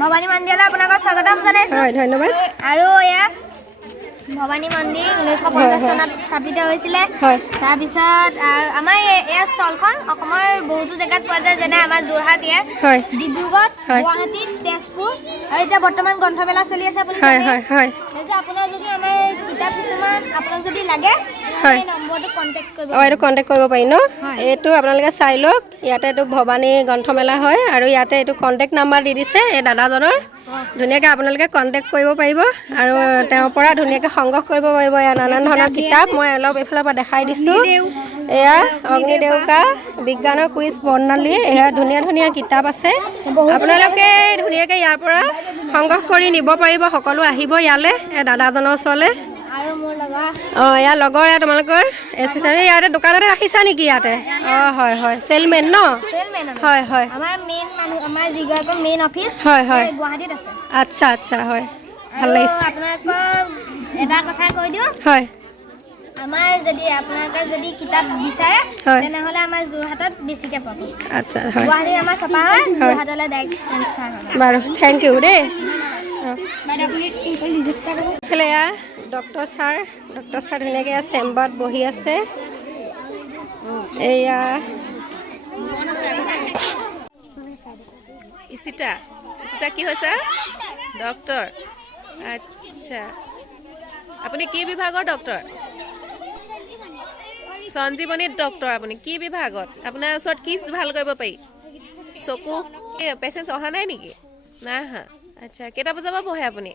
ভৱানী মন্দিৰলৈ আপোনালোকক স্বাগতম জনাইছোঁ। ধন্যবাদ। আৰু এয়া ভৱানী মন্দিৰ 1950 চনত স্থাপিত হৈছিলে। তাৰপিছত আমাৰ এই স্থলখন অসমৰ বহুতো জেগাত পোৱা যায়, যেনে আমাৰ যোৰহাট, ডিব্ৰুগড়, গুৱাহাটী, তেজপুৰ, আৰু এতিয়া বৰ্তমান গ্ৰন্থমেলা চলি আছে। আপুনি আপোনাৰ যদি আমাৰ কিতাপ কিছুমান আপোনাক যদি লাগে এই নম্বৰটো কণ্টেক্ট কৰিব। এইটো কণ্টেক্ট কৰিব পাৰি ন? এইটো আপোনালোকে চাই লওক। ইয়াতে এইটো ভৱানী গ্ৰন্থমেলা হয় আৰু ইয়াতে এইটো কণ্টেক্ট নাম্বাৰ দি দিছে এই দাদাজনৰ। ধুনীয়াকৈ আপোনালোকে কণ্টেক্ট কৰিব পাৰিব আৰু তেওঁৰ পৰা ধুনীয়াকৈ সংগ্ৰহ কৰিব পাৰিব। এয়া নানান ধৰণৰ কিতাপ মই অলপ এইফালৰ পৰা দেখাই দিছোঁ। এয়া অগ্নিদেউকা, বিজ্ঞানৰ কুইজ বৰ্ণালী, এয়া ধুনীয়া ধুনীয়া কিতাপ আছে। আপোনালোকে ধুনীয়াকৈ ইয়াৰ পৰা সংগ্ৰহ কৰি নিব পাৰিব। সকলো আহিব ইয়ালৈ এই দাদাজনৰ ওচৰলৈ। আৰু মোৰ লগৰ ইয়াৰ লগৰ তোমালোকৰ এচেছাৰী ইয়াতে দোকানতে ৰাখিছা নেকি ইয়াতে? হয় হয়, চেলমেন ন? হয় হয়, আমাৰ মেইন মানুহ, আমাৰ যিগৰাকী মেইন অফিচ গুৱাহাটীত আছে। আচ্ছা আচ্ছা, হয়, ভাল লাগিছে। আপোনালোকক এটা কথা কৈ দিওঁ, হয়, আমাৰ যদি আপোনালোকে যদি কিতাপ বিচাৰে তেনেহ'লে আমাৰ যোৰহাটত বেছিকৈ পাব। আচ্ছা, হয়, গুৱাহাটীত আমাৰ ছপা হয়, যোৰহাটলৈ ডাইৰেক্ট ট্ৰান্সফাৰ হয়। বাৰু, থেংক ইউ দেই। এয়া ডক্টৰ ছাৰ ধুনীয়াকৈ চেম্বাৰত বহি আছে। এয়া ইচিতা কি হৈছে? ডক্টৰ। আচ্ছা, আপুনি কি বিভাগৰ ডক্টৰ? সঞ্জীৱনীত ডক্টৰ। আপুনি কি বিভাগত? আপোনাৰ ওচৰত কি ভাল কৰিব পাৰি? চকু পেচেণ্ট অহা নাই নেকি? নাই অহা। আচ্ছা, কেইটা বজাৰ পৰা বহে আপুনি?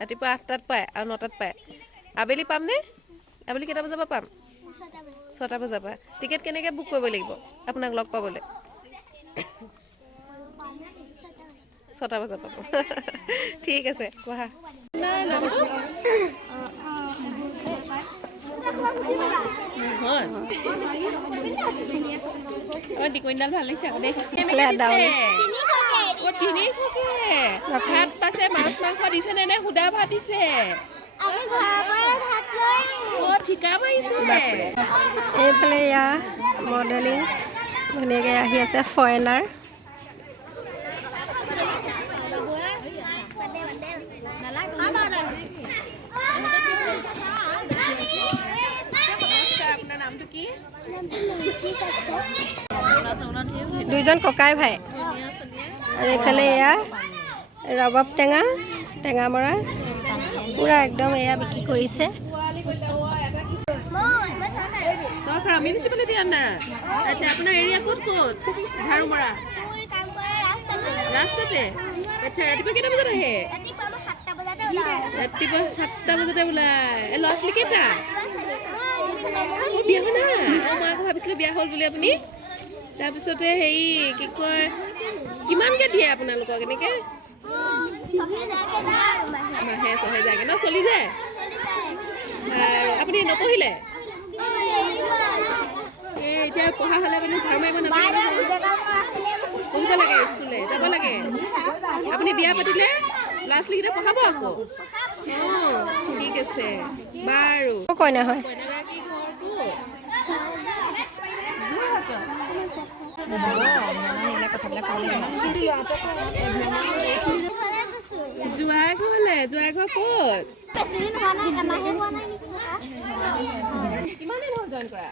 ৰাতিপুৱা 8টাত পায় আৰু 9টাত পায়। আবেলি পামনে? আবেলি কেইটা বজাৰ পৰা পাম? 6টা বজাৰ পৰা। টিকেট কেনেকৈ বুক কৰিব লাগিব আপোনাক লগ পাবলৈ? 6টা বজাত পাব। ঠিক আছে, কোৱা। ডিকইনডাল ভাল লাগিছে আকৌ দেই। ভাত পাইছে, মাছ মাংস দিছে নে সুদা ভাত দিছে? ঠিকা পাইছে। এইফালে এয়া মডেলিং ধুনীয়াকৈ আহি আছে, ফৰেনাৰ। দুইজন ককাই ভাই। আৰু এইফালে এয়া ৰবাব টেঙা মৰা পুৰা একদম এয়া বিক্ৰী কৰিছে। আচ্ছা, আপোনাৰ এৰিয়া ক'ত? ঝাৰুমৰা ৰাস্তাতে। আচ্ছা, ৰাতিপুৱা কেইটা বজাত আহে? ৰাতিপুৱা 7টা বজাতে ওলায়। ল'ৰা ছোৱালী কেইটা? বিয়া হোৱা নাই? মই আকৌ ভাবিছিলোঁ বিয়া হ'ল বুলি আপুনি। তাৰপিছতে হেৰি কি কয়, কিমানকৈ দিয়ে আপোনালোকক এনেকৈ? মাহে 6,000কৈ ন? চলি যায়? আপুনি নপঢ়িলে? এতিয়া পঢ়া হ'লে আপুনি ঝাৰু মাৰিব নালাগে, পঢ়িব লাগে, স্কুললৈ যাব লাগে। আপুনি বিয়া পাতিলে ল'ৰা ছোৱালীকেইটা পঢ়াব আকৌ। ঠিক আছে বাৰু। কইনা হয়। জোৱাই ঘৰ ক'ত? কিমান দিন হ'ল জইন কৰা?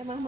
এমাহ